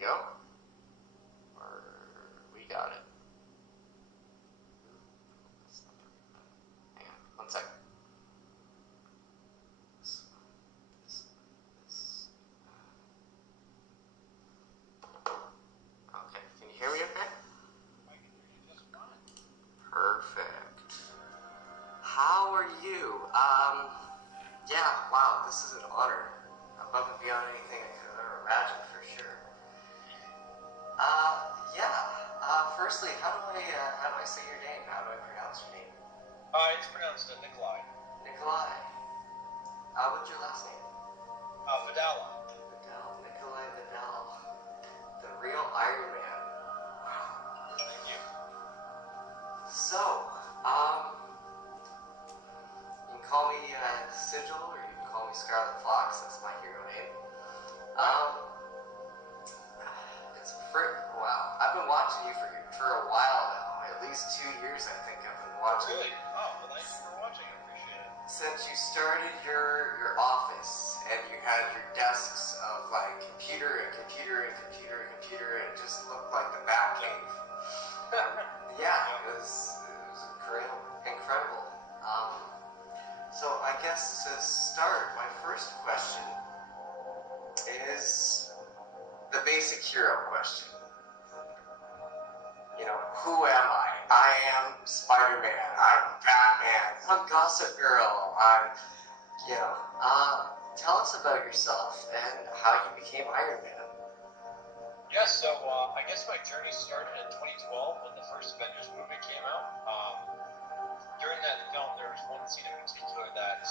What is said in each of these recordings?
go. We got it. Hang on, 1 second. Okay, can you hear me okay? I can hear you just fine. Perfect. How are you? Yeah, wow, this is an honor. Above and beyond anything I could have ever imagined, for sure. Firstly, how do I say your name? How do I pronounce your name? It's pronounced Nikolai. Nikolai. What's your last name? Vidala. Vidal. Nikolai Vidal. The real Iron Man. Wow. Thank you. So, you can call me Sigil, or you can call me Scarlet Fox. That's my hero name. Wow. I've been watching you for a while now. At least 2 years, I think I've been watching. Really? Oh, well, thank you for watching. I appreciate it. Since you started your office and you had your desks of like computer and it just looked like the Batcave. Yeah, it was incredible. So I guess to start, my first question is the basic hero question. You know, who am I? I am Spider-Man. I'm Batman. I'm Gossip Girl. Tell us about yourself and how you became Iron Man. Yeah, so I guess my journey started in 2012 when the first Avengers movie came out. During that film, there was one scene in particular that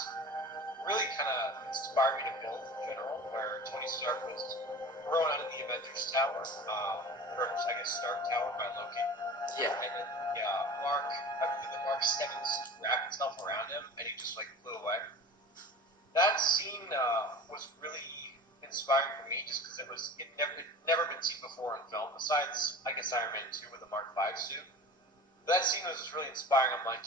really kind of inspired me to build in general, where Tony Stark was thrown out of the Avengers Tower, or I guess Stark Tower by Loki. Yeah. And then Mark Stevens wrapped himself around him, and he just like flew away. That scene was really inspiring for me, just because it never been seen before in film. Besides, I guess Iron Man 2 with the Mark V suit. That scene was just really inspiring. I'm like,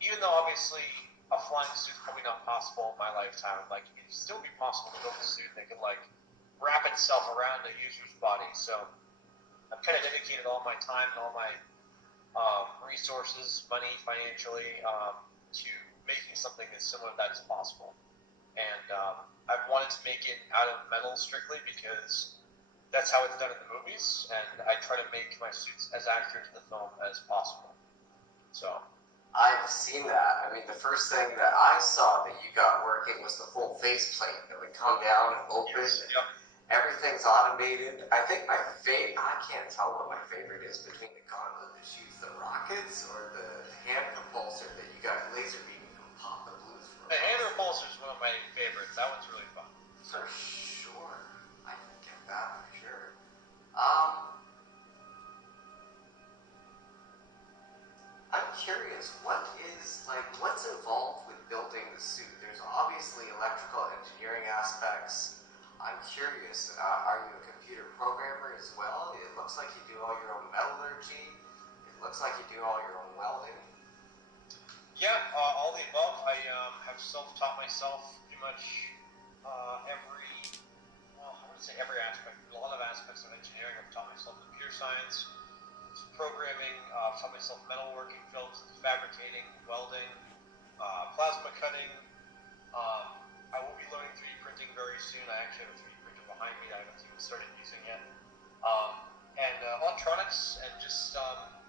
even though obviously a flying suit's probably not possible in my lifetime, like it'd still be possible to build a suit that could like wrap itself around a user's body. So I've kind of dedicated all my time and all my resources, money, financially, to making something as similar to that as possible. And I've wanted to make it out of metal strictly because that's how it's done in the movies, and I try to make my suits as accurate to the film as possible. So I've seen that. I mean, the first thing that I saw that you got working was the full faceplate that would come down and open. Yes, yep. Everything's automated. I think I can't tell what my favorite is between the gauntlet that shoots the rockets or the hand propulsor that you got laser beam and can pop the blues from. The hand repulsor is one of my favorites. That one's really fun. For sure. I can get that for sure. I'm curious, what's involved with building the suit? There's obviously electrical engineering aspects. I'm curious, are you a computer programmer as well? It looks like you do all your own metallurgy. It looks like you do all your own welding. Yeah, all the above. I have self-taught myself pretty much every aspect. A lot of aspects of engineering. I've taught myself computer science, programming, taught myself metalworking, films, fabricating, welding, plasma cutting. I will be learning 3D printing very soon. I actually have a 3D printer behind me that I haven't even started using yet. And electronics and just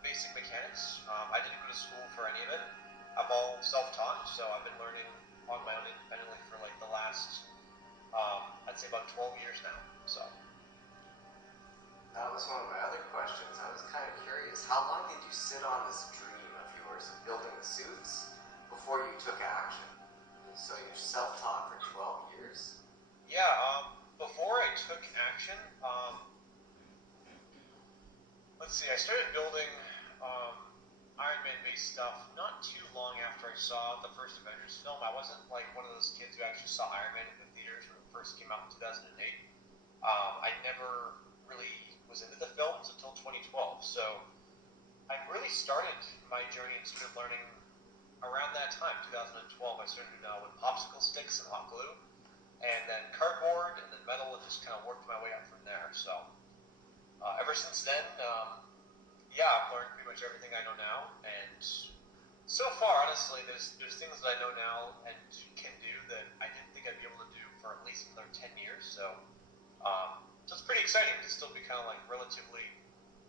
basic mechanics. I didn't go to school for any of it. I'm all self-taught, so I've been learning on my own independently for like the last, I'd say about 12 years now. So that was one of my other questions. I was kind of curious, how long did you sit on this dream of yours of building the suits before you took action? So you're self-taught for 12 years? Yeah, before I took action, let's see, I started building Iron Man-based stuff not too long after I saw the first Avengers film. I wasn't like one of those kids who actually saw Iron Man in the theaters when it first came out in 2008. I never really was into the films until 2012, so I really started my journey and started learning around that time, 2012. I started with popsicle sticks and hot glue, and then cardboard, and then metal, and just kind of worked my way up from there. So ever since then, I've learned pretty much everything I know now, and so far, honestly, there's things that I know now and can do that I didn't think I'd be able to do for at least another 10 years. So it's pretty exciting to still be kind of like relatively,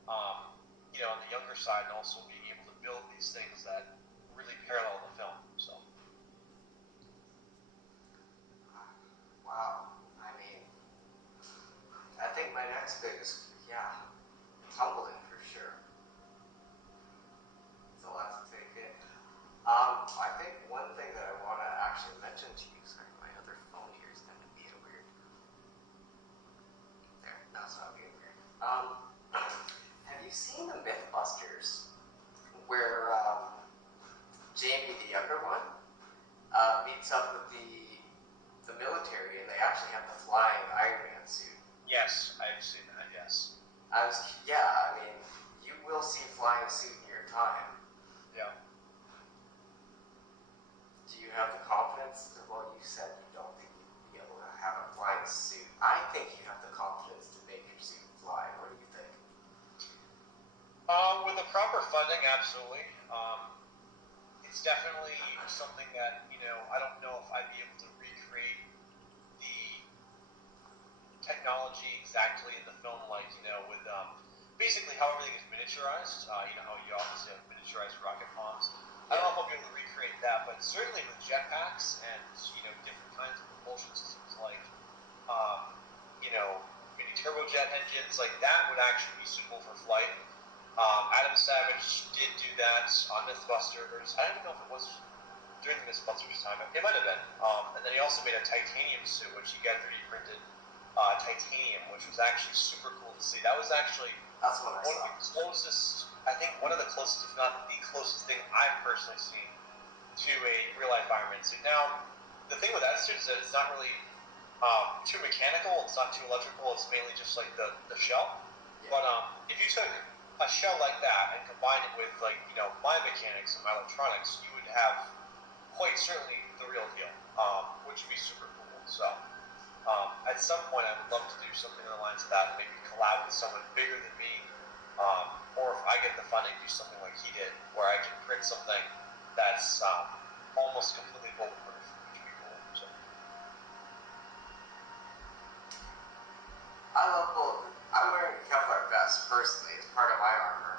on the younger side, and also being able to build these things that really parallel the film. So. Wow. I mean, I think my next biggest, humbling for sure. It's a lot to take in. I think one thing that I want to actually mention to you, sorry, my other phone here is kind of being weird. There, no, it's not being weird. Have you seen the Mythbusters, where Jamie, the younger one, meets up with the military, and they actually have the flying Iron Man suit? Yes, I've seen that. Yes. I mean, you will see flying suit in your time. Yeah. Do you have the confidence? Well, you said you don't think you'd be able to have a flying suit. I think you have the confidence to make your suit fly. What do you think? With the proper funding, absolutely. It's definitely something that, I don't know if I'd be able to recreate the technology exactly in the film, like, with basically how everything is miniaturized. How you obviously have miniaturized rocket bombs. I don't know if I'll be able to recreate that, but certainly with jetpacks and, different kinds of propulsion systems like, mini turbojet engines, like that would actually be suitable for flight. Adam Savage did do that on Mythbusters. I don't even know if it was during the Mythbusters time. It might have been. And then he also made a titanium suit, which he got 3D printed titanium, which was actually super cool to see. That was actually one of the closest, I think one of the closest, if not the closest thing I've personally seen to a real-life Iron Man suit. Now, the thing with that suit is that it's not really too mechanical, it's not too electrical, it's mainly just like the shell. Yeah. But if you took a shell like that and combine it with, like, my mechanics and my electronics, you would have quite certainly the real deal, which would be super cool. So at some point I would love to do something along the lines of that, maybe collab with someone bigger than me, or if I get the funding, do something like he did, where I can print something that's almost completely bulletproof, which would be cool. So. I love bulletproof. I'm wearing a Kevlar vest personally. It's part of my armor.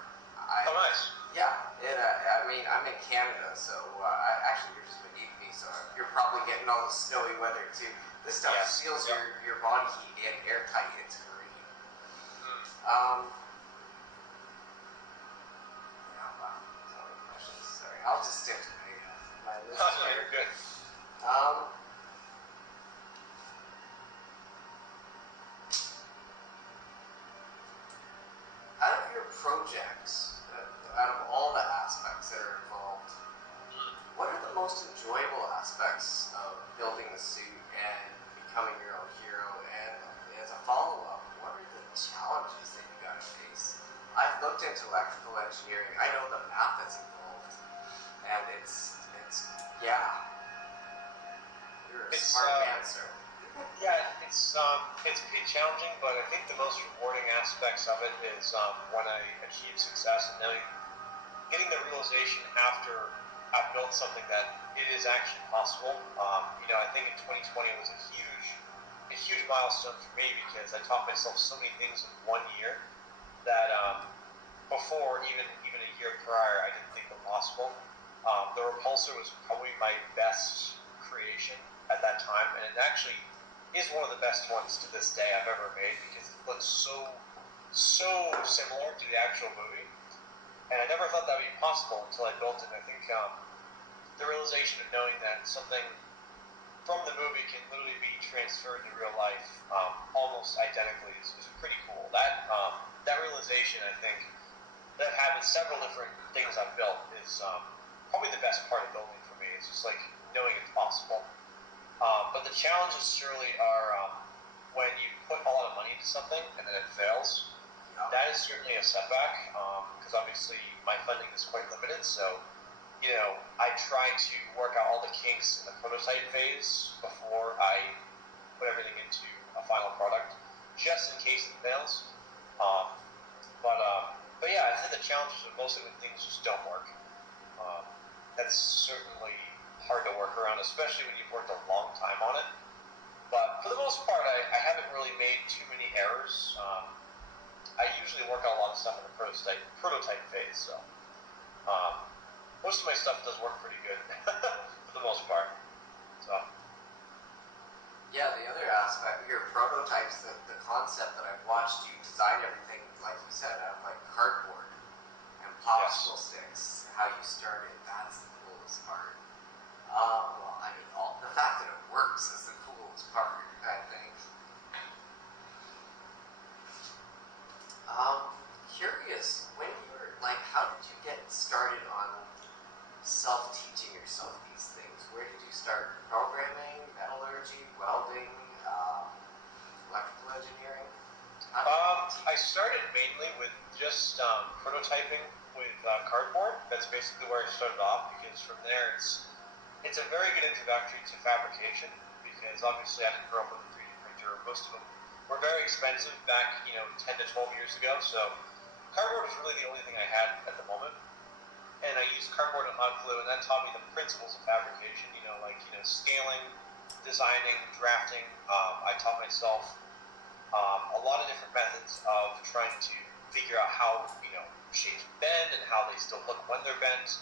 Oh, nice. Yeah, I'm in Canada, so actually you're just beneath me, so you're probably getting all the snowy weather too. This stuff seals your body heat in airtight. It's great. Wow. So many questions. Sorry, I'll just stick to my list here. You're good. Out of your projects, out of all the aspects that are involved, what are the most enjoyable aspects of building the suit and becoming your own hero? And as a follow-up, what are the challenges that you gotta face? I've looked into electrical engineering. I know the math that's involved, and it's you're a smart man, sir. Yeah, it's pretty challenging, but I think the most rewarding aspects of it is when I achieve success and then getting the realization after I've built something that it is actually possible. I think in 2020 was a huge milestone for me because I taught myself so many things in 1 year that before even a year prior I didn't think were possible. The repulsor was probably my best creation at that time, and it actually is one of the best ones to this day I've ever made because it looks so similar to the actual movie. And I never thought that would be possible until I built it. I think the realization of knowing that something from the movie can literally be transferred to real life almost identically is pretty cool. That realization, I think, that I've had with several different things I've built is probably the best part of building for me. It's just like knowing it's possible. But the challenges surely are when you put a lot of money into something and then it fails. That is certainly a setback because obviously my funding is quite limited. So, I try to work out all the kinks in the prototype phase before I put everything into a final product. just in case it fails. Um, but yeah, I think the challenges are mostly when things just don't work. That's certainly hard to work around, especially when you've worked a long time on it. But for the most part, I haven't really made too many errors. I usually work on a lot of stuff in the prototype phase, so most of my stuff does work pretty good for the most part. So. Yeah, the other aspect, your prototypes, the concept that I've watched you design everything, like you said, out of like cardboard and popsicle sticks, how you started, that's the coolest part. Well, I mean, the fact that it works is the coolest part, I think. Curious, when you were, like, how did you get started on self-teaching yourself these things? Where did you start? Programming, metallurgy, welding, electrical engineering? I started mainly with just prototyping with cardboard. That's basically where I started off, because from there it's a very good introductory to fabrication, because obviously I didn't grow up with a 3D printer. Most of them were very expensive back 10 to 12 years ago, so cardboard was really the only thing I had at the moment. And I used cardboard and hot glue, and that taught me the principles of fabrication, scaling, designing, drafting. I taught myself a lot of different methods of trying to figure out how, shapes bend and how they still look when they're bent.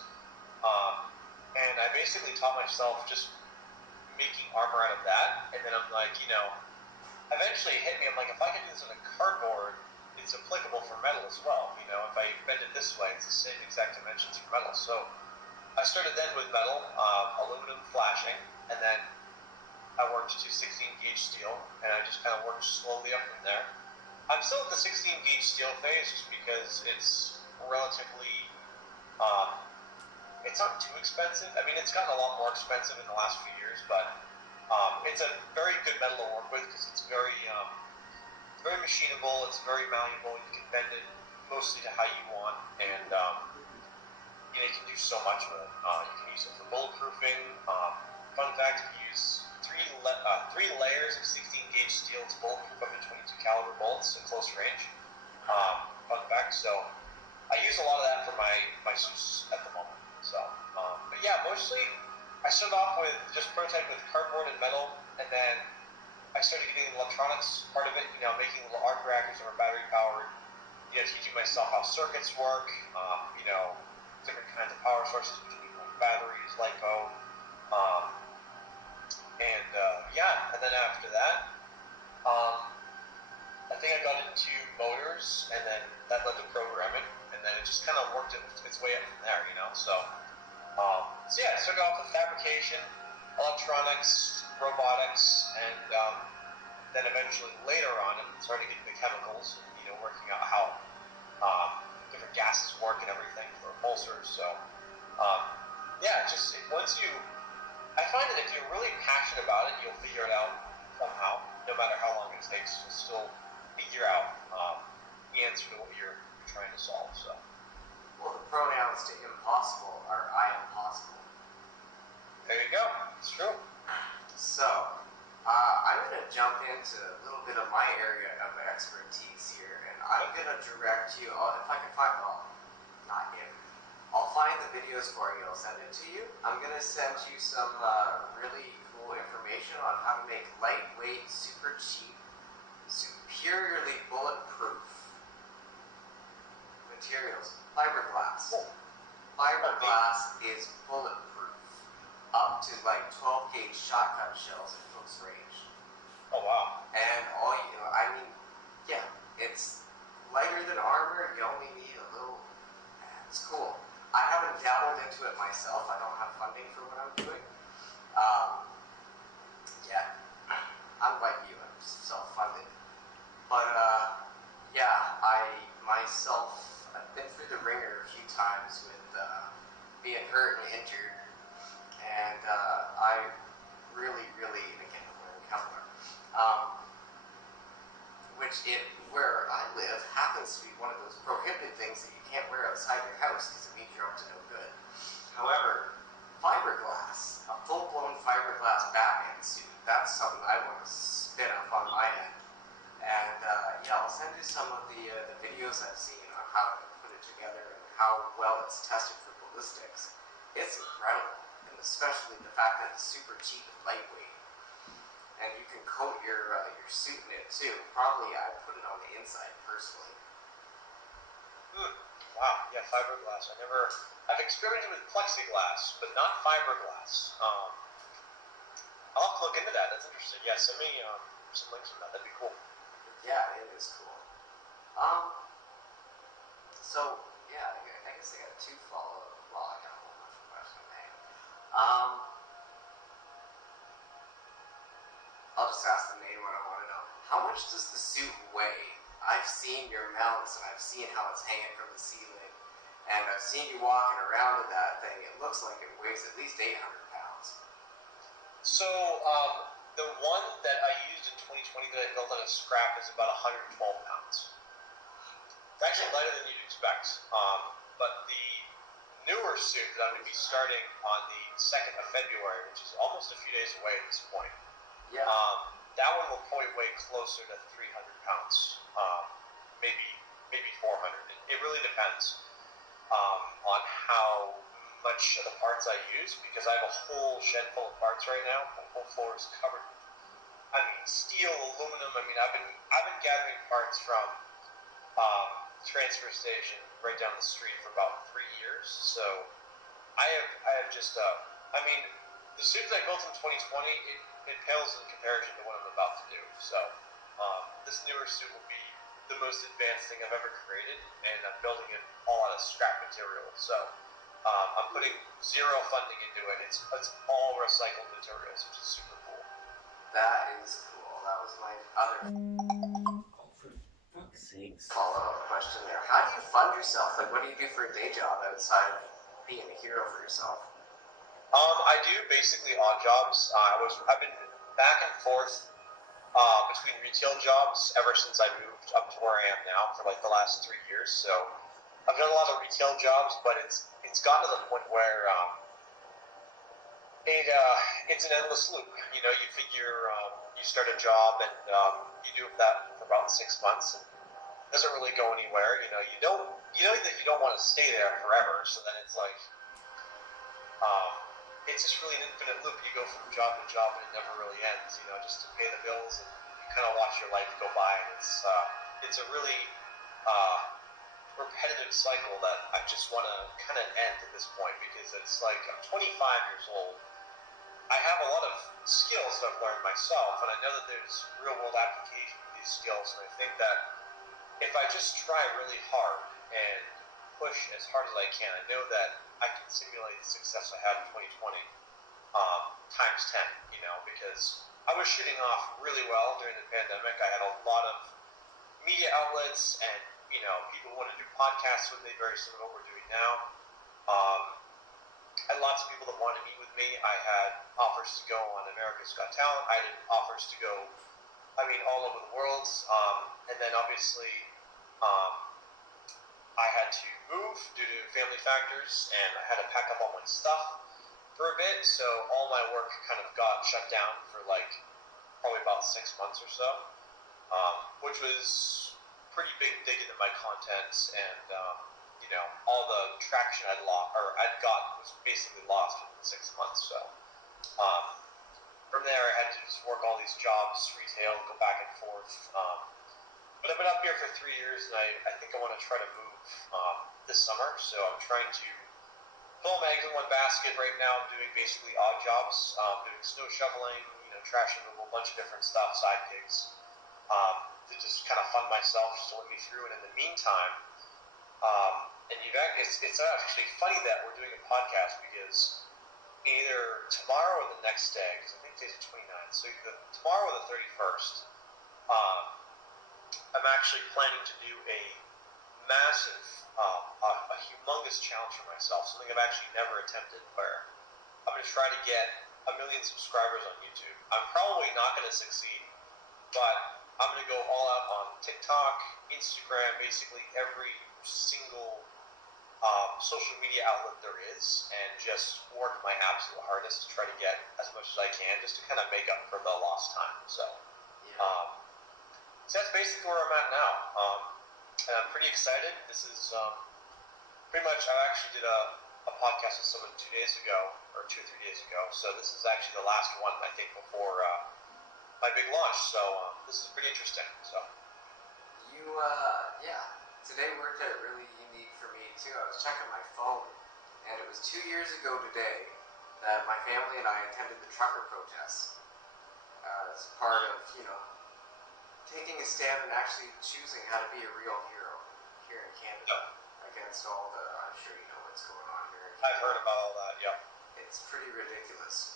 And I basically taught myself just making armor out of that. And then I'm like, eventually it hit me. I'm like, if I can do this on a cardboard, it's applicable for metal as well. If I bend it this way, it's the same exact dimensions for metal. So I started then with metal, aluminum flashing, and then I worked to 16 gauge steel, and I just kind of worked slowly up from there. I'm still at the 16 gauge steel phase just because it's relatively, it's not too expensive. I mean, it's gotten a lot more expensive in the last few years, but it's a very good metal to work with because it's very machinable, it's very malleable, you can bend it mostly to how you want, and you can do so much with it. You can use it for bulletproofing. Fun fact, if you use three layers of 16 gauge steel to bulletproof up to 22 caliber bullets in close range. Fun fact, so I use a lot of that for my suits at the moment. So, but yeah, mostly I started off with just prototype with cardboard and metal, and then I started getting the electronics part of it, making little arc reactors that were battery powered, teaching myself how circuits work, different kinds of power sources between like batteries, LiPo, and then after that, I think I got into motors, and then that led to programming, and then it just kind of worked its way up from there, So yeah, I started off with fabrication, electronics, robotics, and then eventually later on, I started getting the chemicals, and, working out how different gases work and everything for repulsors. So I find that if you're really passionate about it, you'll figure it out somehow, no matter how long it takes. You'll still figure out the answer to what you're trying to solve. So. Well, the pronouns to impossible are I am possible. There you go. It's true. So, I'm going to jump into a little bit of my area of expertise here, and I'm going to direct you, if I can find, not if, I'll find the videos for you, I'll send it to you. I'm going to send you some really cool information on how to make lightweight, super cheap, superiorly bulletproof materials. Fiberglass. Fiberglass is bulletproof. Up to like 12 gauge shotgun shells at close range. Oh wow. And it's lighter than armor, you only need a little, it's cool. I haven't dabbled into it myself, I don't have funding for what I'm doing. I'm like you, I'm self-funded. But I've been through the ringer a few times with being hurt and injured. And I really, and again, I'm wearing Kevlar, where I live happens to be one of those prohibited things that you can't wear outside your house because it means you're up to no good. However, fiberglass, a full-blown fiberglass Batman suit, that's something I want to spin up on my head. And you some of the videos I've seen on how to put it together and how well it's tested for ballistics. It's incredible, and especially the fact that it's super cheap and lightweight. And you can coat your suit in it too. Probably I put it on the inside personally. Wow, yeah, fiberglass. I've experimented with plexiglass, but not fiberglass. I'll have to look into that. That's interesting. Yeah, send me some links on that. That'd be cool. Yeah, it is cool. So yeah, I guess I got two follow-up. Well, I got a whole bunch of questions. I'll just ask the main one I want to know. How much does the suit weigh? I've seen your mounts and I've seen how it's hanging from the ceiling, and I've seen you walking around with that thing. It looks like it weighs at least 800 pounds. So the one that I used in 2020 that I built out of scrap is about 112 pounds. It's actually lighter than you'd expect. But the newer suit that I'm going to be starting on the 2nd of February, which is almost a few days away at this point, Yeah. that one will probably weigh closer to 300 pounds, maybe 400. It really depends on how much of the parts I use, because I have a whole shed full of parts right now. The whole floor is covered with, steel, aluminum. I've been gathering parts from transfer station right down the street for about 3 years. So I have just the suits I built in 2020, it pales in comparison to what I'm about to do. So this newer suit will be the most advanced thing I've ever created, and I'm building it all out of scrap material. So I'm putting zero funding into it. It's all recycled materials, which is super cool. That is cool. That was my other follow-up question there. How do you fund yourself? Like, what do you do for a day job outside of being a hero for yourself? I do basically odd jobs. I've been back and forth between retail jobs ever since I moved up to where I am now for like the last 3 years. So I've done a lot of retail jobs, but it's gotten to the point where it's an endless loop. You know, you figure you start a job and you do that for about 6 months, and it doesn't really go anywhere. You know that you don't want to stay there forever. So then it's like it's just really an infinite loop. You go from job to job and it never really ends. You know, just to pay the bills, and you kind of watch your life go by, and it's a really repetitive cycle that I just want to kind of end at this point, because it's like I'm 25 years old. I have a lot of skills that I've learned myself, and I know that there's real world application for these skills, and I think that if I just try really hard and push as hard as I can, I know that I can simulate the success I had in 2020 times 10, you know, because I was shooting off really well during the pandemic. I had a lot of media outlets, and, you know, people wanted to do podcasts with me, very similar to what we're doing now. I had lots of people that wanted to meet with me. I had offers to go on America's Got Talent. I had offers to go, all over the world. And then obviously, I had to move due to family factors, and I had to pack up all my stuff for a bit. So all my work kind of got shut down for like probably about 6 months or so, which was pretty big dig into my content, and you know, all the traction I'd got was basically lost within 6 months. So from there, I had to just work all these jobs, retail, go back and forth. But I've been up here for 3 years, and I think I want to try to move this summer. So I'm trying to put all my eggs in one basket right now. I'm doing basically odd jobs, doing snow shoveling, you know, trash removal, a bunch of different stuff, side gigs, to just kind of fund myself, just to let me through. And in the meantime, it's actually funny that we're doing a podcast, because either tomorrow or the next day, because I think today's the 29th, so either tomorrow or the 31st, I'm actually planning to do a massive, a humongous challenge for myself, something I've actually never attempted, where I'm going to try to get 1 million subscribers on YouTube. I'm probably not going to succeed, but I'm going to go all out on TikTok, Instagram, basically every single social media outlet there is, and just work my absolute hardest to try to get as much as I can, just to kind of make up for the lost time. So So that's basically where I'm at now. And I'm pretty excited. This is pretty much, I actually did a podcast with someone 2 days ago, or 2 or 3 days ago. So this is actually the last one, I think, before my big launch. So this is pretty interesting. So yeah. Today worked out really unique for me too. I was checking my phone, and it was 2 years ago today that my family and I attended the trucker protests as part of, taking a stand and actually choosing how to be a real hero here in Canada against all the, I'm sure you know what's going on here in Canada. I've heard about all that, yeah. It's pretty ridiculous.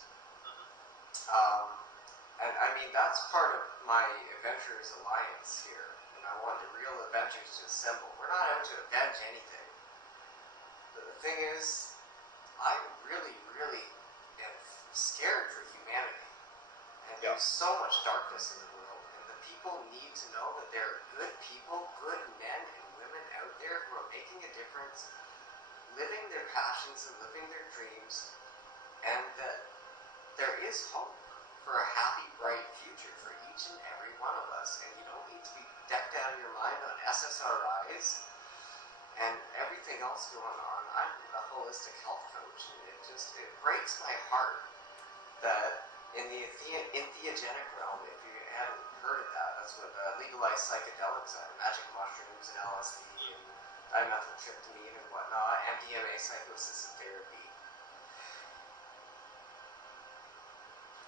And I mean, that's part of my Adventurers Alliance here. And I want the real adventures to assemble. We're not out to avenge anything. But the thing is, I really, really am scared for humanity. And there's so much darkness in the world. And the people need to know that there are good people, good men and women out there who are making a difference, living their passions and living their dreams, and that there is hope for a happy, bright future for each and every one of us. And you don't need to be decked out of your mind on SSRIs and everything else going on. I'm a holistic health coach, and it breaks my heart that in the entheogenic realm, if you haven't heard of that, that's what legalized psychedelics are, magic mushrooms and LSD and dimethyltryptamine and whatnot, MDMA, psychoassisted therapy.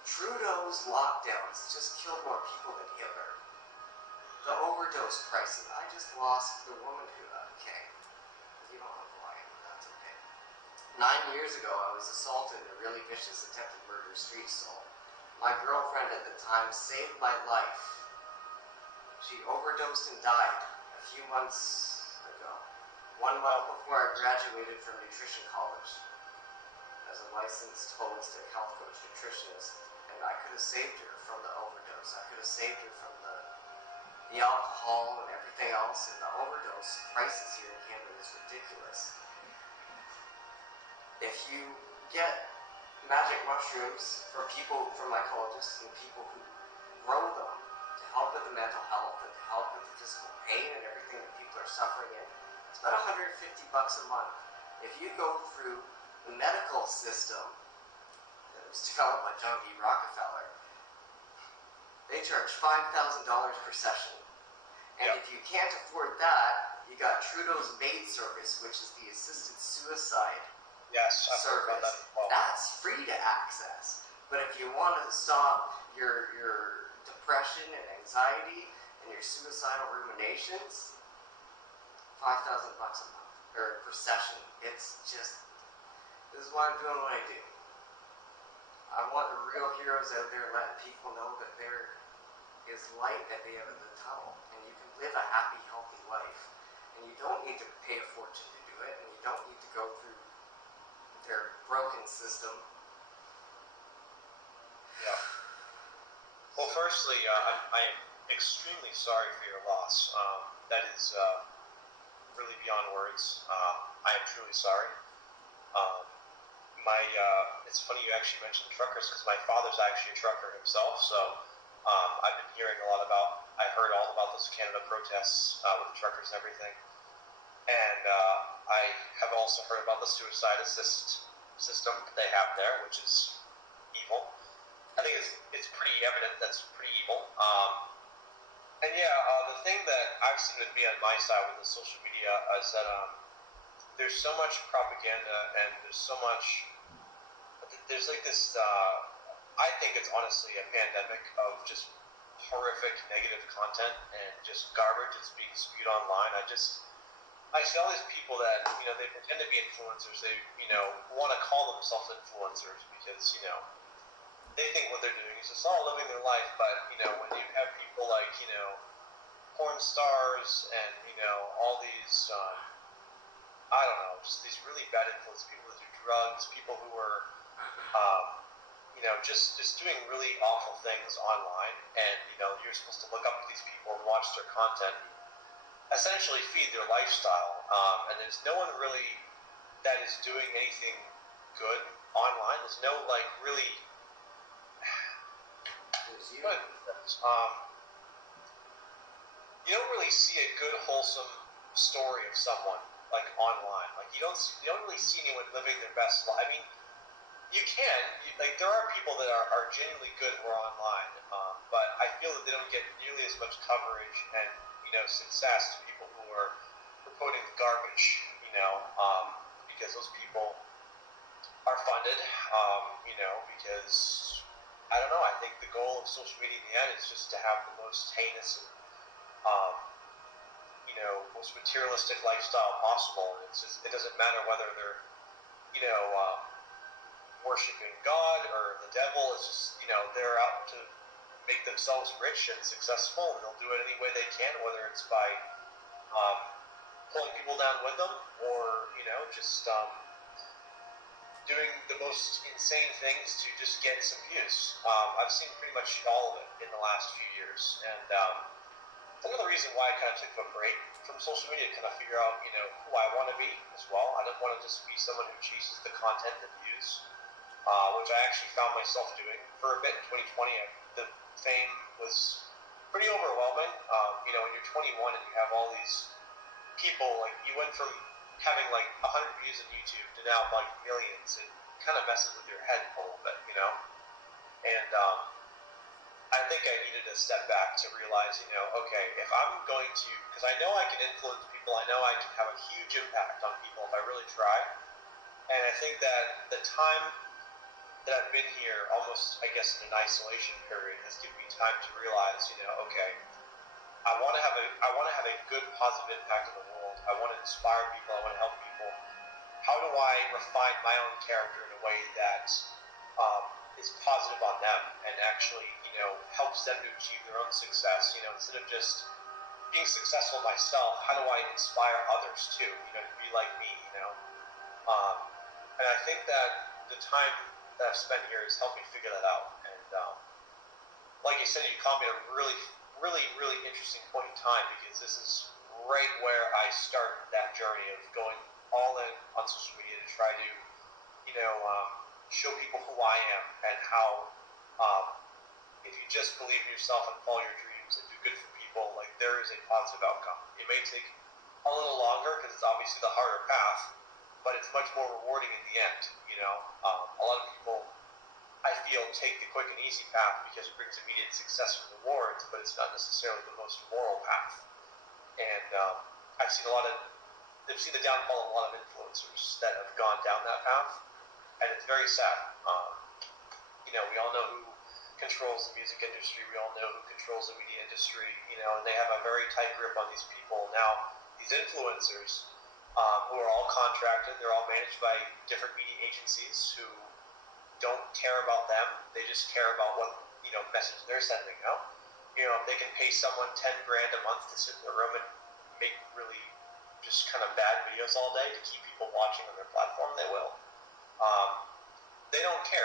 Trudeau's lockdowns just killed more people than Hitler. The overdose crisis, I just lost the woman who, okay, you don't have to lie, that's okay. 9 years ago, I was assaulted in a really vicious attempted murder street assault. My girlfriend at the time saved my life. She overdosed and died a few months ago. 1 month before I graduated from nutrition college as a licensed holistic health coach nutritionist. And I could have saved her from the overdose. I could have saved her from the alcohol and everything else. And the overdose crisis here in Canada is ridiculous. If you get magic mushrooms from mycologists and people who grow them to help with the mental health and to help with the physical pain and everything that people are suffering in, it's about $150 a month. If you go through the medical system developed by John D. Rockefeller, they charge $5,000 per session. And if you can't afford that, you got Trudeau's maid service, which is the assisted suicide service. That's free to access. But if you want to stop your depression and anxiety and your suicidal ruminations, $5,000 a month or per session. It's just, this is why I'm doing what I do. I want the real heroes out there letting people know that there is light at the end of the tunnel, and you can live a happy, healthy life. And you don't need to pay a fortune to do it, and you don't need to go through their broken system. Yeah. Well, firstly, I am extremely sorry for your loss. That is really beyond words. I am truly sorry. It's funny you actually mentioned truckers, because my father's actually a trucker himself, so I've been hearing I heard all about those Canada protests with the truckers and everything, and I have also heard about the suicide assist system that they have there, which is evil. I think it's pretty evident that's pretty evil. And the thing that I've seen with me on my side with the social media is that there's so much propaganda and there's like this, I think it's honestly a pandemic of just horrific negative content and just garbage that's being spewed online. I see all these people that, they pretend to be influencers. They, want to call themselves influencers because, they think what they're doing is just all living their life. But, when you have people like, porn stars and, all these, I don't know, just these really bad influences, people that do drugs, people who are, just doing really awful things online, and, you're supposed to look up to these people and watch their content, essentially feed their lifestyle, and there's no one really that is doing anything good online. There's no, really good. really see a good, wholesome story of someone like online. Like you don't really see anyone living their best life. I mean, you can like there are people that are genuinely good who are online, but I feel that they don't get nearly as much coverage and success to people who are reporting the garbage. Because those people are funded. Because I don't know. I think the goal of social media in the end is just to have the most heinous and most materialistic lifestyle possible. And it doesn't matter whether they're worshiping God or the devil. It's just they're out to make themselves rich and successful, and they'll do it any way they can, whether it's by pulling people down with them or just doing the most insane things to just get some views. I've seen pretty much all of it in the last few years, and another reason why I kind of took a break from social media to kind of figure out who I want to be as well. I don't want to just be someone who chases the content and views, which I actually found myself doing for a bit in 2020. The fame was pretty overwhelming. When you're 21 and you have all these people, like you went from having like 100 views on YouTube to now like millions. It kind of messes with your head a little bit, and I think I needed to step back to realize, okay, if I'm going to, because I know I can influence people, I know I can have a huge impact on people if I really try, and I think that the time that I've been here, almost, I guess, in an isolation period, has given me time to realize, okay, I want to have a good, positive impact on the world. I want to inspire people. I want to help people. How do I refine my own character in a way that is positive on them and actually, helps them to achieve their own success? Instead of just being successful myself, how do I inspire others too? To be like me. And I think that the time that I've spent here has helped me figure that out. And like you said, you caught me at a really, really, really interesting point in time, because this is right where I started that journey of going all in on social media to try to, show people who I am and how if you just believe in yourself and follow your dreams and do good for people, like there is a positive outcome. It may take a little longer because it's obviously the harder path, but it's much more rewarding in the end. A lot of people, I feel, take the quick and easy path because it brings immediate success and rewards, but it's not necessarily the most moral path. And I've seen the downfall of a lot of influencers that have gone down that path, and it's very sad. We all know who controls the music industry. We all know who controls the media industry. And they have a very tight grip on these people. Now, these influencers, who are all contracted, they're all managed by different media agencies who don't care about them. They just care about what message they're sending out. If they can pay someone $10,000 a month to sit in their room and make really just kind of bad videos all day to keep people watching on their platform, they will. They don't care.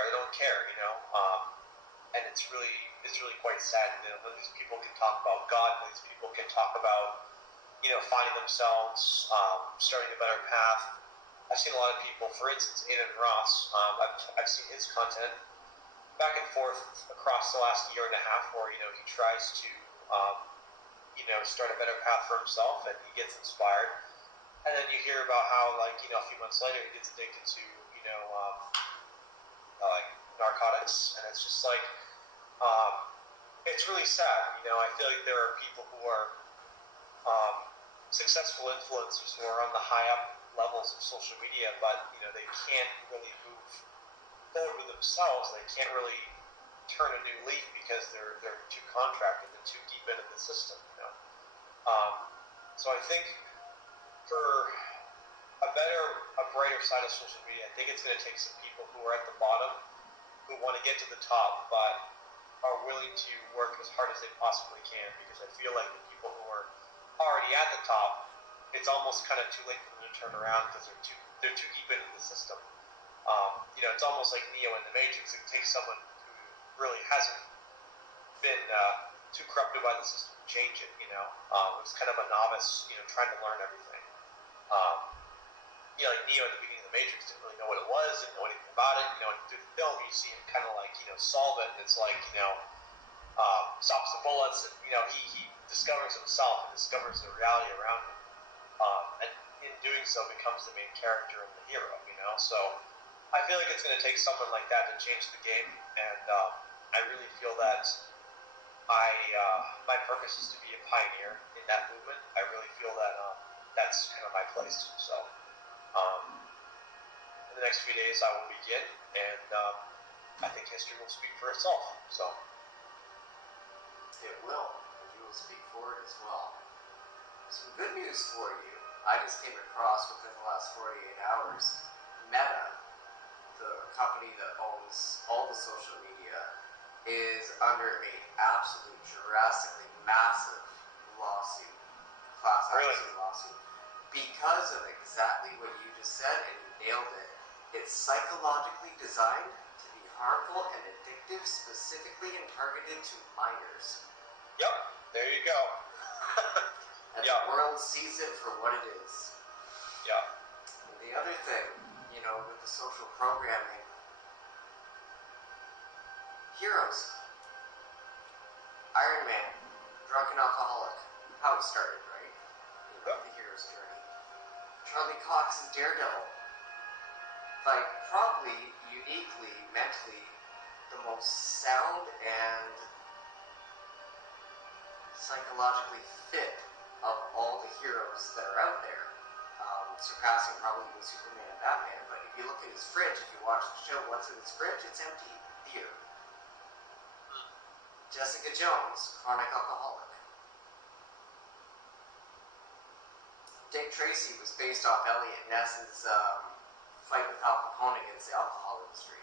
And it's really quite sad. These people can talk about God. These people can talk about finding themselves, starting a better path. I've seen a lot of people, for instance, Aiden Ross. I've seen his content back and forth across the last year and a half, where he tries to start a better path for himself, and he gets inspired. And then you hear about how, a few months later, he gets addicted to like narcotics, and it's just like it's really sad. I feel like there are people who are successful influencers who are on the high up levels of social media, but they can't really move forward with themselves. They can't really turn a new leaf because they're too contracted, they're too deep into the system. So I think for a brighter side of social media, I think it's going to take some people who are at the bottom, who want to get to the top, but are willing to work as hard as they possibly can, because I feel like the people who are already at the top, it's almost kind of too late for them to turn around because they're too deep into the system. It's almost like Neo in the Matrix. It takes someone who really hasn't been too corrupted by the system to change it. It's kind of a novice, trying to learn everything. Like Neo at the beginning of the Matrix didn't really know what it was, didn't know anything about it. And through the film, you see him kind of solve it. And it's like, stops the bullets, and he discovers himself and discovers the reality around him, and in doing so becomes the main character and the hero. So I feel like it's going to take someone like that to change the game, and I really feel that my purpose is to be a pioneer in that movement. I really feel that that's kind of my place. So in the next few days, I will begin, and I think history will speak for itself. So it will, and you will speak for it as well. Some good news for you. I just came across within the last 48 hours, Meta, the company that owns all the social media, is under an absolute drastically massive lawsuit, class action lawsuit, because of exactly what you just said, and you nailed it. It's psychologically designed to be harmful and addictive, specifically and targeted to minors. Yep, there you go. And the world sees it for what it is. Yeah. And the other thing, with the social programming, heroes. Iron Man, drunken alcoholic, how it started, right? The hero's journey. Charlie Cox is Daredevil. Probably, uniquely, mentally, the most sound and psychologically fit of all the heroes that are out there, surpassing probably even Superman and Batman. But if you look at his fridge, if you watch the show, what's in his fridge? It's empty. Beer. Jessica Jones, chronic alcoholic. Dick Tracy was based off Elliot Ness's fight with Al Capone against the alcohol industry.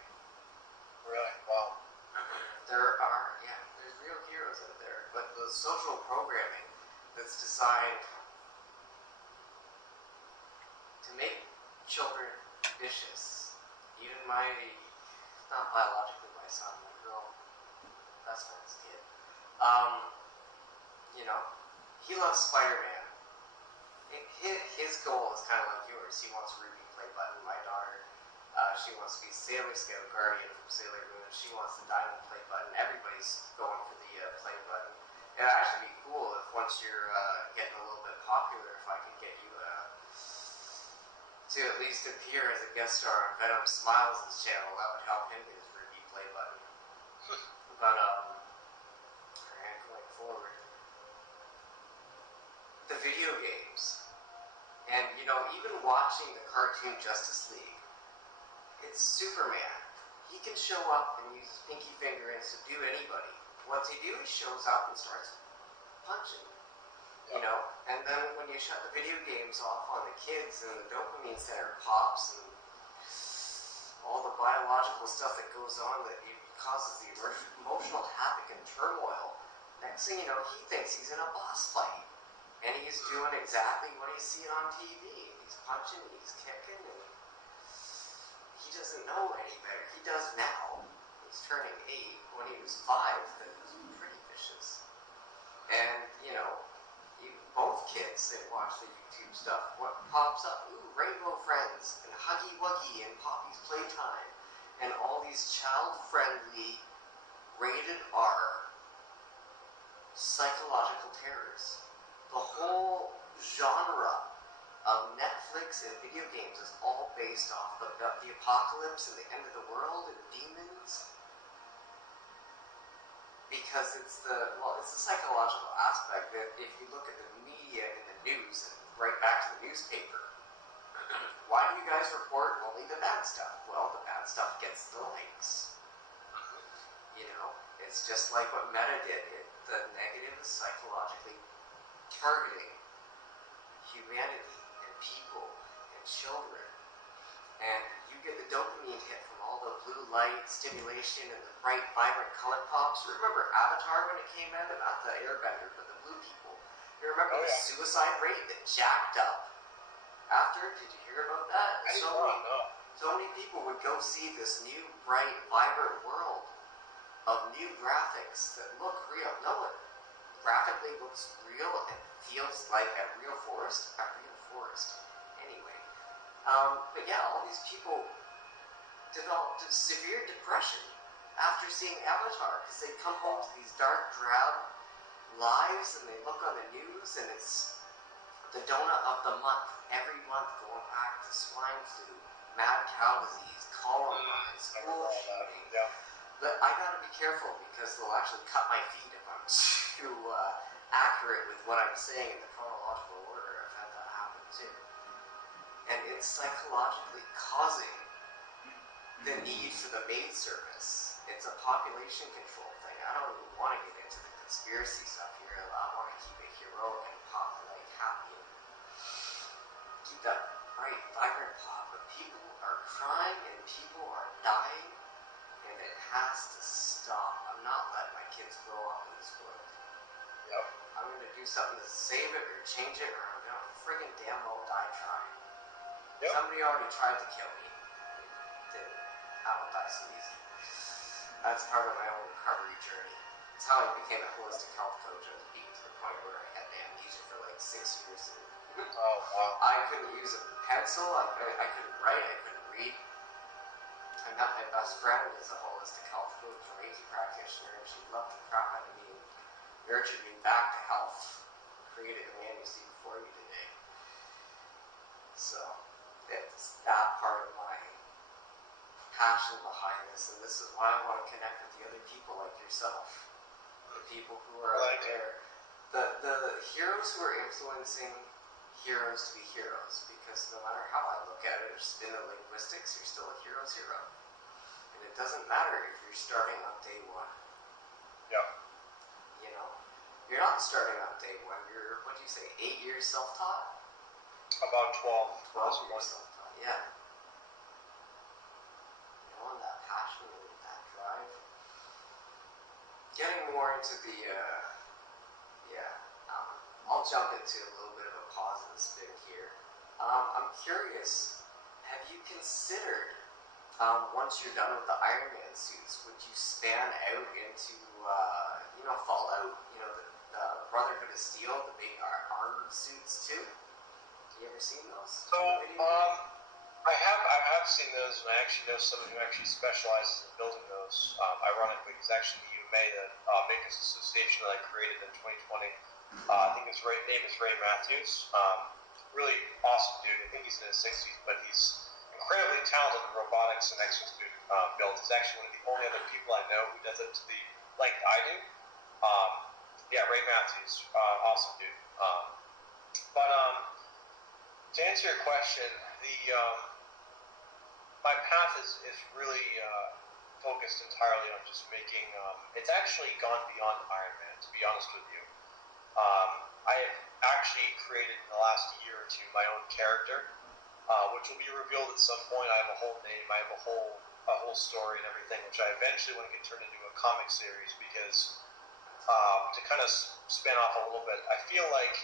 Really? Wow. There's real heroes out there. But the social programming that's designed to make children vicious. Even not biologically my son, my girl, best friend's kid. He loves Spider-Man. His goal is kind of like yours. He wants Ruby play button. My daughter, she wants to be Sailor Scout Guardian from Sailor Moon. She wants the Diamond play button. Everybody's going for the play button. It'd actually be cool if once you're getting a little bit popular, if I could get you to at least appear as a guest star on Venom Smiles' channel. That would help him get his Ruby play button. But going forward, the video games, and even watching the cartoon Justice League, it's Superman. He can show up and use his pinky finger and subdue anybody. What's he do? He shows up and starts punching. And then when you shut the video games off on the kids and the dopamine center pops and all the biological stuff that goes on that causes the emotional havoc and turmoil, next thing you know, he thinks he's in a boss fight. And he's doing exactly what he's seeing on TV. He's punching, he's kicking, and he doesn't know any better. He does now. He's turning 8. When he was 5, that was pretty vicious. And, both kids, they watch the YouTube stuff. What pops up? Ooh, Rainbow Friends, and Huggy Wuggy, and Poppy's Playtime, and all these child-friendly, rated R, psychological terrors. The whole genre of Netflix and video games is all based off of the apocalypse and the end of the world and demons. Because it's the psychological aspect that if you look at the media and the news and right back to the newspaper, why do you guys report only the bad stuff? Well, the bad stuff gets the likes. It's just like what Meta did. The negative is psychologically targeting humanity and people and children. And you get the dopamine hit from all the blue light stimulation and the bright, vibrant color pops. Remember Avatar when it came out? Not the Airbender, but the blue people. You remember the suicide rate that jacked up after? Did you hear about that? So many people would go see this new, bright, vibrant world of new graphics that look real. No, it graphically looks real and feels like a real forest. Anyway. But yeah, all these people developed severe depression after seeing Avatar, because they come home to these dark, drab lives, and they look on the news, and it's the donut of the month, every month going back to swine flu, mad cow disease, cholera, school shooting. Yeah. But I gotta be careful, because they'll actually cut my feet if I'm too accurate with what I'm saying in the chronological order. I've had that happen too. And it's psychologically causing the need for the maid service. It's a population control thing. I don't even want to get into the conspiracy stuff here. I want to keep it heroic and happy and keep that bright, vibrant pop. But people are crying and people are dying, and it has to stop. I'm not letting my kids grow up in this world. Yep. I'm going to do something to save it or change it, or I'm going to friggin' damn well die trying. Yep. Somebody already tried to kill me. Didn't. I don't die so easy. That's part of my own recovery journey. It's how I became a holistic health coach. I was beaten to the point where I had amnesia for like 6 years. Oh, wow. I couldn't use a pencil. I couldn't write. I couldn't read. I met my best friend as a holistic health coach, Reiki practitioner, and she loved the crap out of me and nurtured me back to health. Created the man you see before you today. So it's that part of my passion behind this, and this is why I want to connect with the other people like yourself, the people who are out there, the heroes who are influencing heroes to be heroes, because no matter how I look at it or spin the linguistics, you're still a hero's hero, and it doesn't matter if you're starting on day one. Yeah. You know, you're not starting on day one. You're, what do you say, 8 years self-taught? About 12. 12 years self-taught, yeah. And that passion and that drive. Getting more into the, I'll jump into a little bit of a pause and spin here. I'm curious, have you considered, once you're done with the Iron Man suits, would you span out into, Fallout, the Brotherhood of Steel, the big armored suits too? Have you ever seen those? So, I have seen those, and I actually know someone who actually specializes in building those. Ironically, it's actually the UMA, the Makers Association that I created in 2020. I think his name is Ray Matthews. Really awesome dude. I think he's in his 60s, but he's incredibly talented in robotics and exosuit builds. He's actually one of the only other people I know who does it to the length I do. Ray Matthews, awesome dude. But to answer your question, my path is really focused entirely on just making. It's actually gone beyond Iron Man, to be honest with you. I have actually created in the last year or two my own character, which will be revealed at some point. I have a whole name, I have a whole story and everything, which I eventually want to get turned into a comic series, because to kind of span off a little bit, I feel like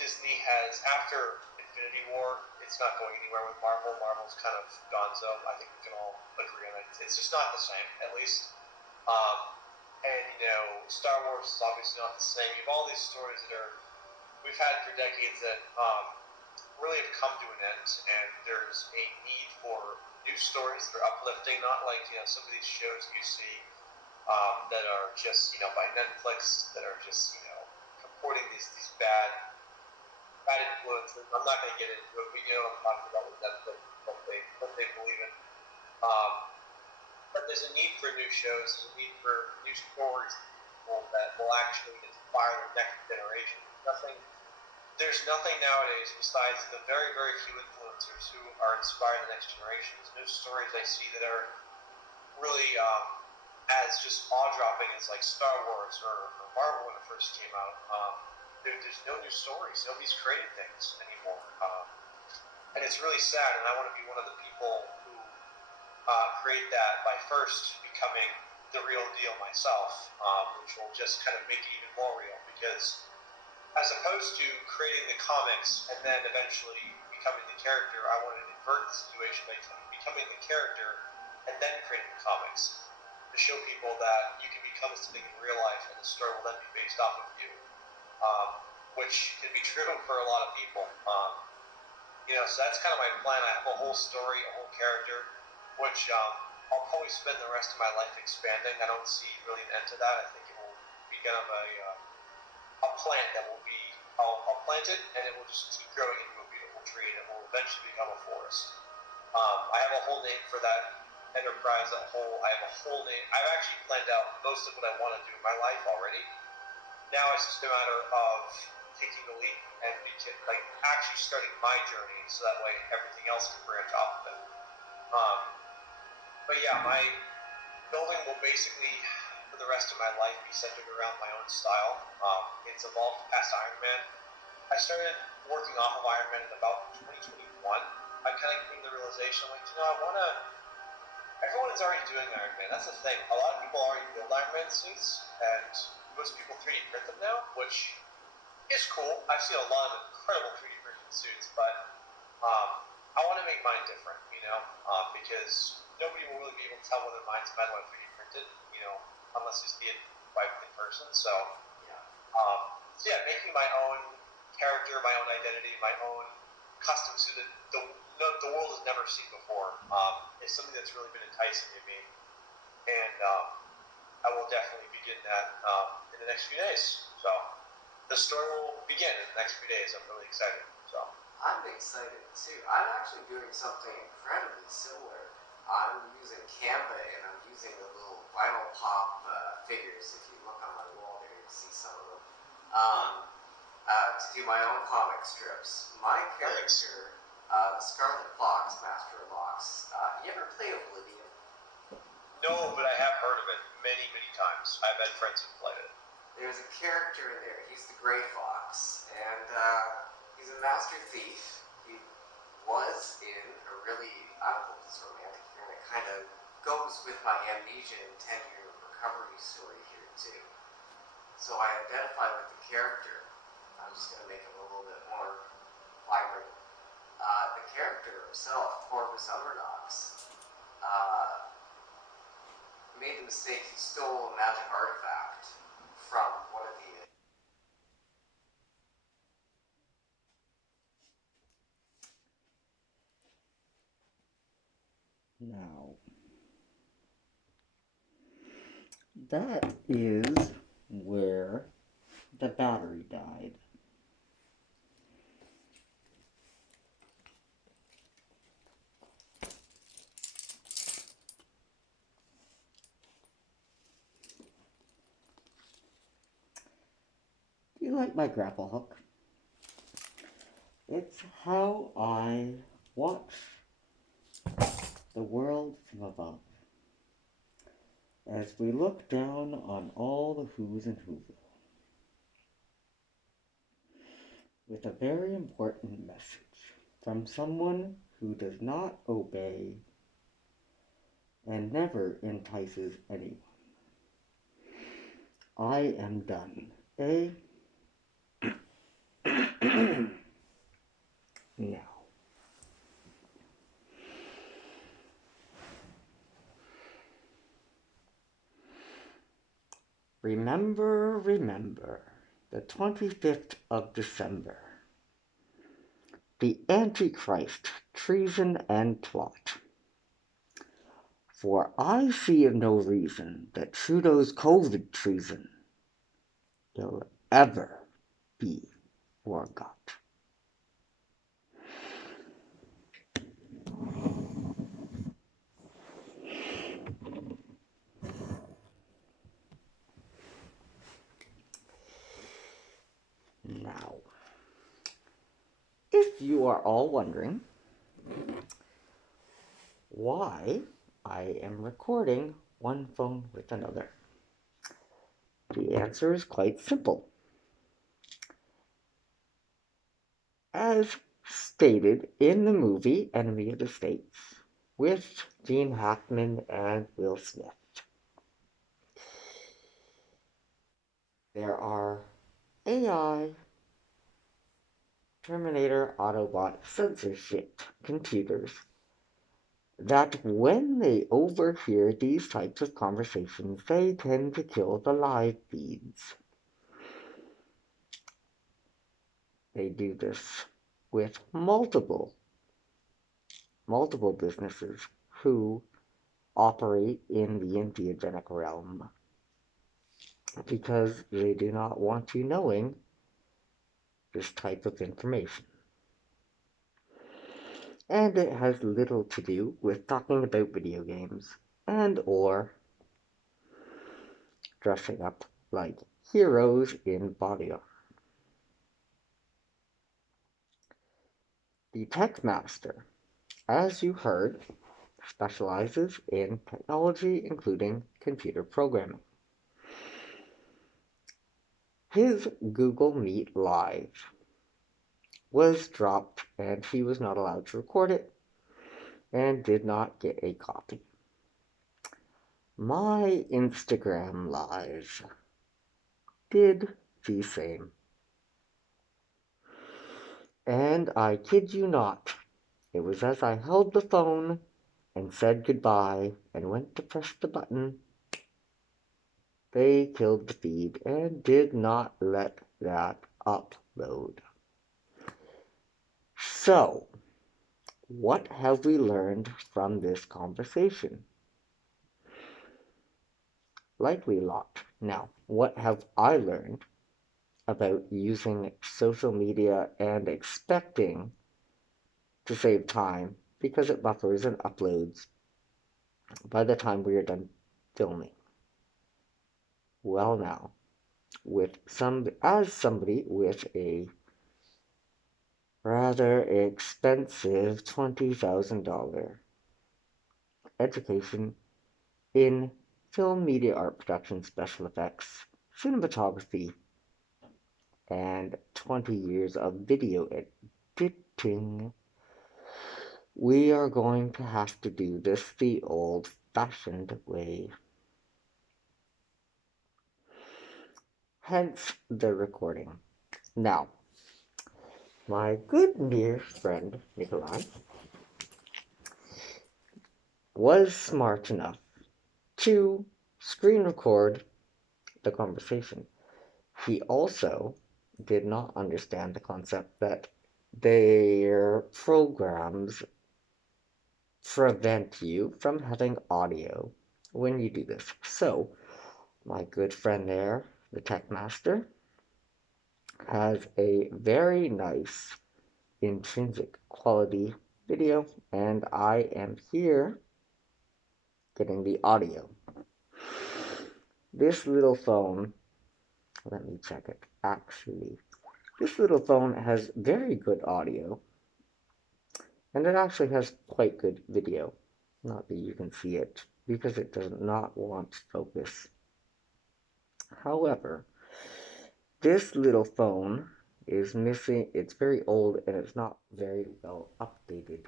Disney has, after Infinity War, it's not going anywhere with Marvel. Marvel's kind of gonzo. I think we can all agree on it. It's just not the same, at least. And Star Wars is obviously not the same. You have all these stories that we've had for decades that really have come to an end, and there's a need for new stories that are uplifting, not like some of these shows you see that are just by Netflix, that are just purporting these bad influences. I'm not going to get into it, but you know what I'm talking about with Netflix, what they believe in. But there's a need for new shows, there's a need for new stories that will actually inspire the next generation. There's nothing nowadays besides the very, very few influencers who are inspiring the next generation. There's no stories I see that are really as just awe-dropping as like Star Wars or Marvel when it first came out. There's no new stories. Nobody's creating things anymore. And it's really sad, and I want to be one of the people who create that by first becoming the real deal myself, which will just kind of make it even more real, because as opposed to creating the comics and then eventually becoming the character, I want to invert the situation by becoming the character and then creating the comics, to show people that you can become something in real life and the story will then be based off of you, which can be true for a lot of people. So that's kind of my plan. I have a whole story, a whole character, which I'll probably spend the rest of my life expanding. I don't see really an end to that. I think it will be kind of a plant that will be, I'll plant it and it will just keep growing into a beautiful tree and it will eventually become a forest. I have a whole name for that enterprise, I have a whole name. I've actually planned out most of what I want to do in my life already. Now it's just a matter of taking the leap and actually starting my journey so that way everything else can branch off of it. But yeah, my building will basically, for the rest of my life, be centered around my own style. It's evolved past Iron Man. I started working off of Iron Man in about 2021. I kind of came to the realization, everyone is already doing Iron Man. That's the thing. A lot of people already build Iron Man suits, and most people 3D print them now, which is cool. I've seen a lot of incredible 3D printed suits, but I want to make mine different, because nobody will really be able to tell whether mine's metal or 3D printed, unless you see it in person. So, making my own character, my own identity, my own custom suit that the world has never seen before is something that's really been enticing to me. And I will definitely begin that in the next few days. So the story will begin in the next few days. I'm really excited. So I'm excited too. I'm actually doing something incredibly similar. I'm using Canva and I'm using the little vinyl pop figures. If you look on my wall there, you can see some of them. To do my own comic strips. My character, the Scarlet Fox, Master of Locks. You ever play Oblivion? No, but I have heard of it many, many times. I've had friends who played it. There's a character in there. He's the Gray Fox, and he's a master thief. He was in a really, I don't know if it's romantic here, and it kind of goes with my amnesia and 10-year recovery story here too. So I identify with the character. I'm just going to make him a little bit more vibrant. The character himself, Corvus Umbernox, made the mistake. He stole a magic artifact from one of the Now, that is where the battery died. Do you like my grapple hook? It's how I watch the world from above as we look down on all the who's and who's with a very important message from someone who does not obey and never entices anyone. I am done. Now. Remember, the 25th of December, the Antichrist, treason and plot. For I see of no reason that Trudeau's COVID treason will ever be forgot. Now, if you are all wondering why I am recording one phone with another, the answer is quite simple. As stated in the movie Enemy of the States with Gene Hackman and Will Smith, there are AI, Terminator, Autobot, censorship computers that when they overhear these types of conversations, they tend to kill the live feeds. They do this with multiple businesses who operate in the entheogenic realm because they do not want you knowing this type of information. And it has little to do with talking about video games and or dressing up like heroes in body armor. The TechMaster, as you heard, specializes in technology including computer programming. His Google Meet Live was dropped and he was not allowed to record it and did not get a copy. My Instagram Live did the same. And I kid you not, it was as I held the phone and said goodbye and went to press the button, they killed the feed and did not let that upload. So, what have we learned from this conversation? Likely a lot. Now, what have I learned about using social media and expecting to save time because it buffers and uploads by the time we are done filming? Well, now, as somebody with a rather expensive $20,000 education in film, media, art production, special effects, cinematography, and 20 years of video editing, we are going to have to do this the old-fashioned way. Hence the recording. Now, my good dear friend Nikolai was smart enough to screen record the conversation. He also did not understand the concept that their programs prevent you from having audio when you do this. So, my good friend there, the TechMaster, has a very nice intrinsic quality video, and I am here getting the audio. This little phone, let me check it. Actually, this little phone has very good audio, and it actually has quite good video. Not that you can see it, because it does not want focus. However, this little phone is missing, it's very old and it's not very well updated.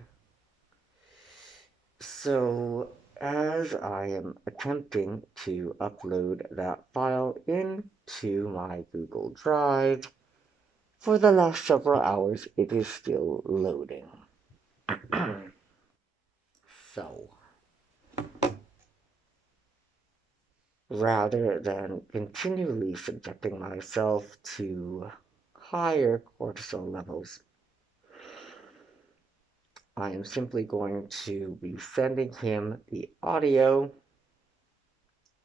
So, as I am attempting to upload that file into my Google Drive, for the last several hours it is still loading. So, rather than continually subjecting myself to higher cortisol levels, I am simply going to be sending him the audio.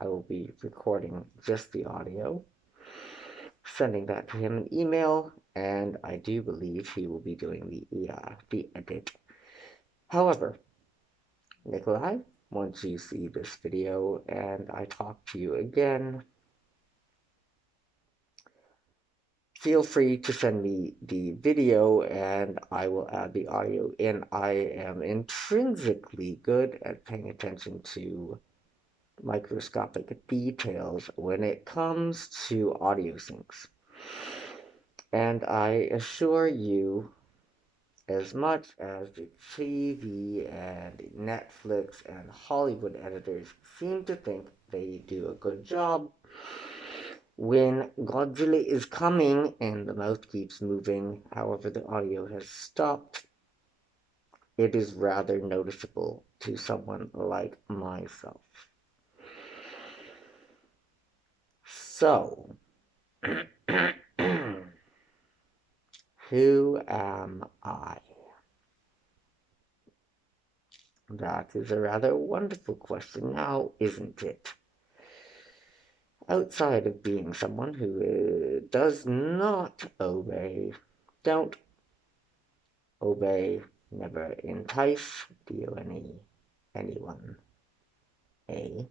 I will be recording just the audio, sending that to him in email, and I do believe he will be doing the edit. However, Nikolai, once you see this video and I talk to you again, feel free to send me the video and I will add the audio in. I am intrinsically good at paying attention to microscopic details when it comes to audio syncs. And I assure you, as much as the TV and Netflix and Hollywood editors seem to think they do a good job, when Godzilla is coming and the mouth keeps moving, however the audio has stopped, it is rather noticeable to someone like myself. So, who am I? That is a rather wonderful question now, isn't it? Outside of being someone who does not obey, don't obey, never entice, anyone, a.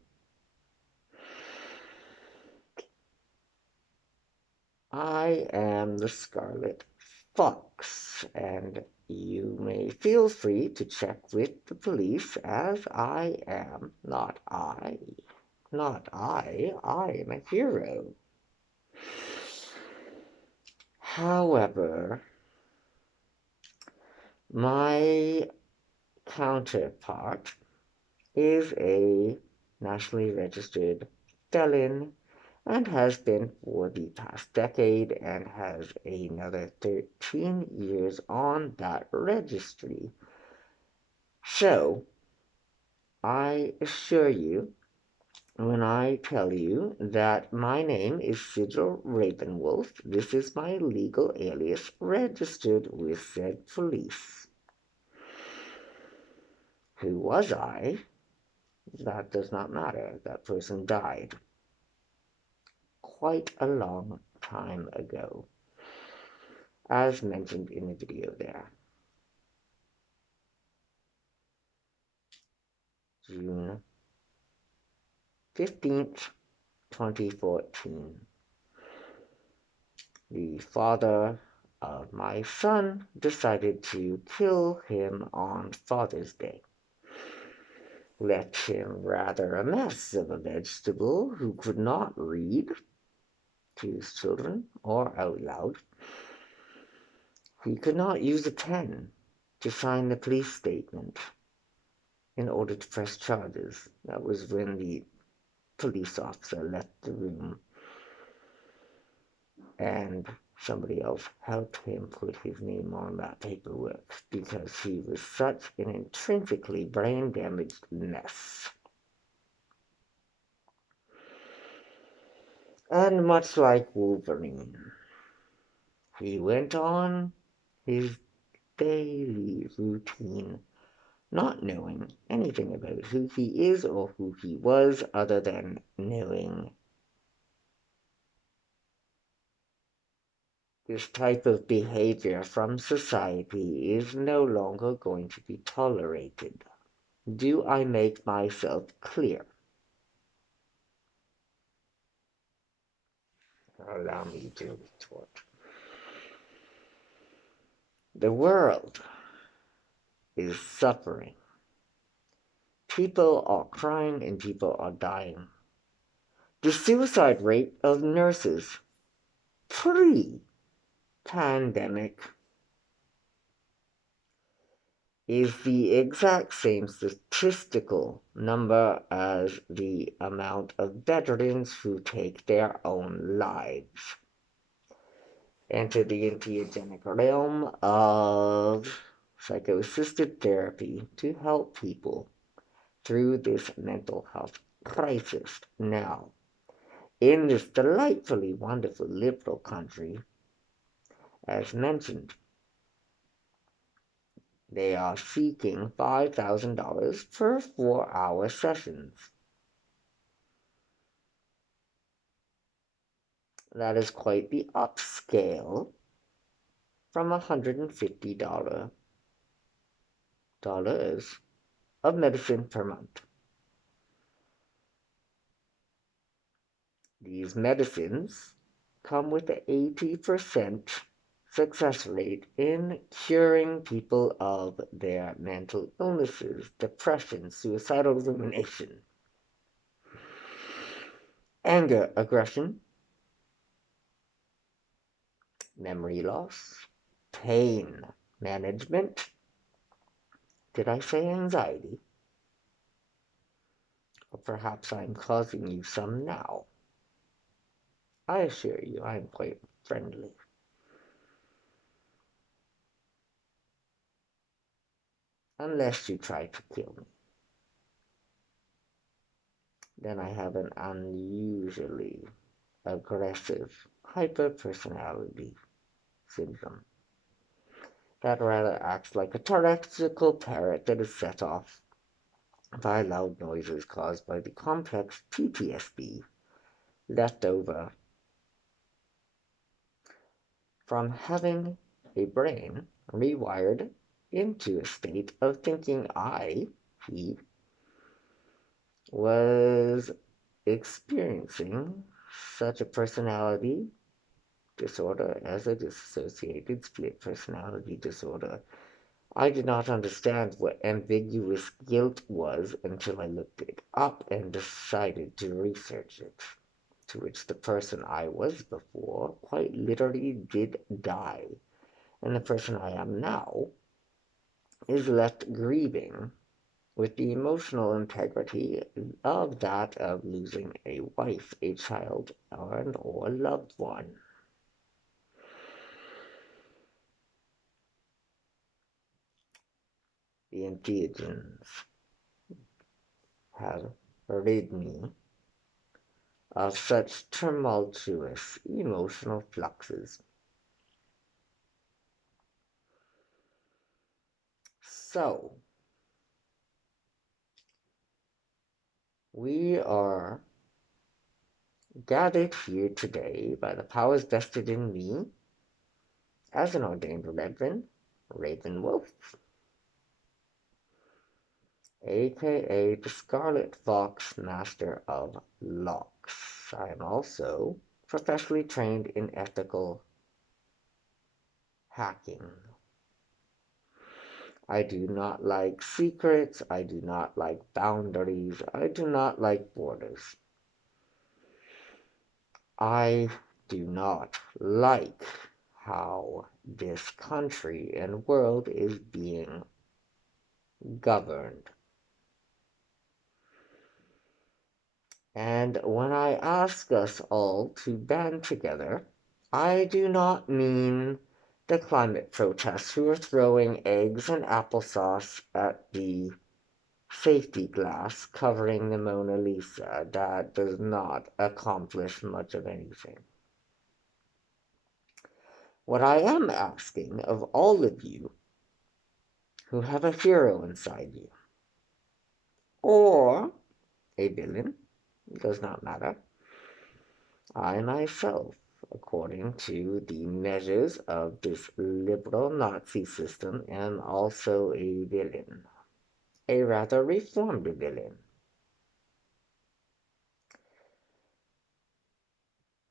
I am the Scarlet Fox, and you may feel free to check with the police as I am not I. Not I am a hero. However, my counterpart is a nationally registered felon and has been for the past decade and has another 13 years on that registry. So, I assure you, when I tell you that my name is Sigil Ravenwolf, this is my legal alias registered with said police. Who was I? That does not matter. That person died quite a long time ago, as mentioned in the video there. June 15th, 2014. The father of my son decided to kill him on Father's Day. Left him rather a mess of a vegetable who could not read to his children or out loud. He could not use a pen to sign the police statement in order to press charges. That was when the police officer left the room and somebody else helped him put his name on that paperwork because he was such an intrinsically brain-damaged mess. And much like Wolverine, he went on his daily routine, not knowing anything about who he is or who he was other than knowing this type of behavior from society is no longer going to be tolerated. Do I make myself clear? Allow me to retort. The world is suffering. People are crying and people are dying. The suicide rate of nurses pre-pandemic is the exact same statistical number as the amount of veterans who take their own lives. Enter the entheogenic realm of psycho-assisted therapy to help people through this mental health crisis. Now, in this delightfully wonderful liberal country, as mentioned, they are seeking $5,000 per 4-hour sessions. That is quite the upscale from $150 of medicine per month. These medicines come with an 80% success rate in curing people of their mental illnesses, depression, suicidal rumination, anger, aggression, memory loss, pain management. Did I say anxiety? Or perhaps I'm causing you some now. I assure you I am quite friendly. Unless you try to kill me. Then I have an unusually aggressive hyperpersonality syndrome that rather acts like a tyrannical parrot that is set off by loud noises caused by the complex PTSD left over from having a brain rewired into a state of thinking he, was experiencing such a personality disorder as a dissociated split personality disorder. I did not understand what ambiguous guilt was until I looked it up and decided to research it, to which the person I was before quite literally did die, and the person I am now is left grieving with the emotional integrity of that of losing a wife, a child, or a loved one. The entheogens have rid me of such tumultuous emotional fluxes. So, we are gathered here today by the powers vested in me as an ordained Reverend Raven Wolf, aka the Scarlet Fox Master of Locks. I am also professionally trained in ethical hacking. I do not like secrets, I do not like boundaries, I do not like borders. I do not like how this country and world is being governed. And when I ask us all to band together, I do not mean the climate protests who are throwing eggs and applesauce at the safety glass covering the Mona Lisa that does not accomplish much of anything. What I am asking of all of you who have a hero inside you, or a villain, does not matter, I myself, according to the measures of this liberal Nazi system, am also a villain, a rather reformed villain.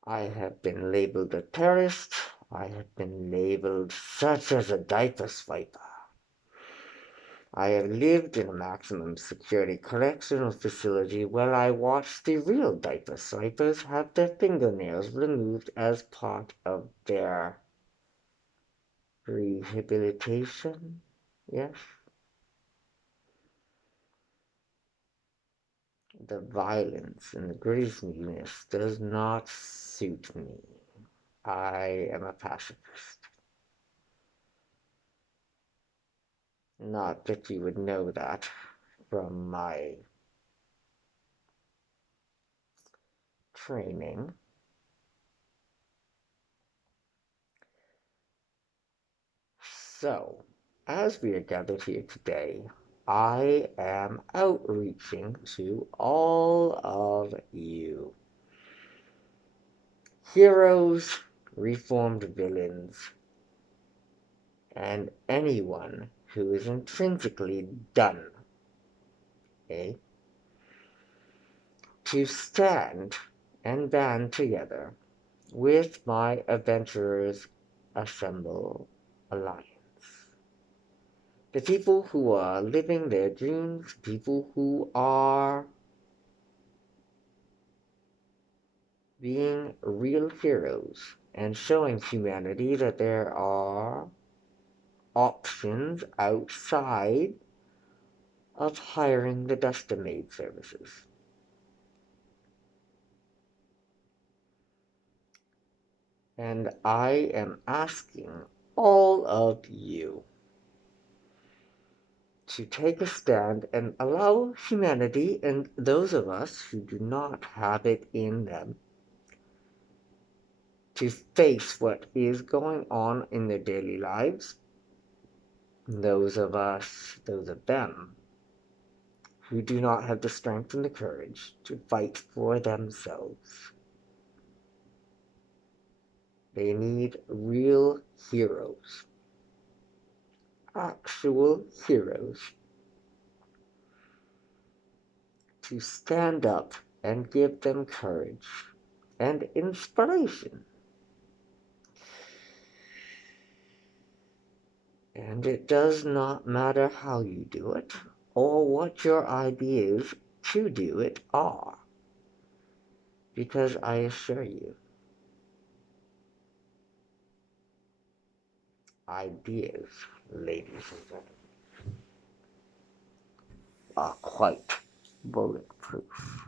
I have been labeled a terrorist. I have been labeled such as a diaper swiper. I have lived in a maximum security correctional facility where I watched the real diaper swipers have their fingernails removed as part of their rehabilitation. Yes? The violence and the grisliness does not suit me. I am a pacifist. Not that you would know that from my training. So, as we are gathered here today, I am outreaching to all of you. Heroes, reformed villains, and anyone who is intrinsically done, eh? To stand and band together with my Adventurers Assemble Alliance. The people who are living their dreams, people who are being real heroes and showing humanity that there are options outside of hiring the Dustin Maid services. And I am asking all of you to take a stand and allow humanity and those of us who do not have it in them to face what is going on in their daily lives. Those of them who do not have the strength and the courage to fight for themselves. They need real heroes, actual heroes, to stand up and give them courage and inspiration. And it does not matter how you do it or what your ideas to do it are, because I assure you, ideas, ladies and gentlemen, are quite bulletproof.